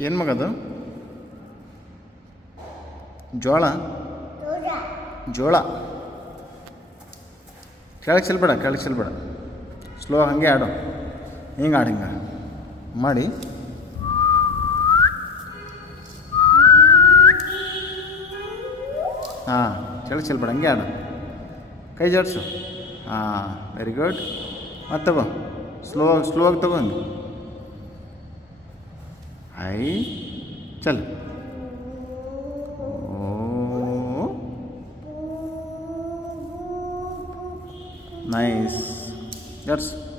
ಏನು ಮಗದು? ಜೋಳ ಜೋಳ. ಕೆಳಗೆ ಚೆಲ್ಬೇಡ. ಸ್ಲೋ ಹಾಗೆ ಆಡು. ಹಿಂಗೆ ಆಡು, ಹಿಂಗೆ ಮಾಡಿ. ಹಾಂ, ಕೆಳಗೆ ಚೆಲ್ಬೇಡ, ಹಂಗೆ ಆಡು. ಕೈ ಜಾಡ್ಸು. ಹಾಂ, ವೆರಿ ಗುಡ್. ಮತ್ತೆ ತಗೋ, ಸ್ಲೋ ಆಗಿ ತಗೋ. ಹಂಗೆ ಐ ಚಲ್. ಓ ನೈಸ್. ಜಾಡ್ಸು.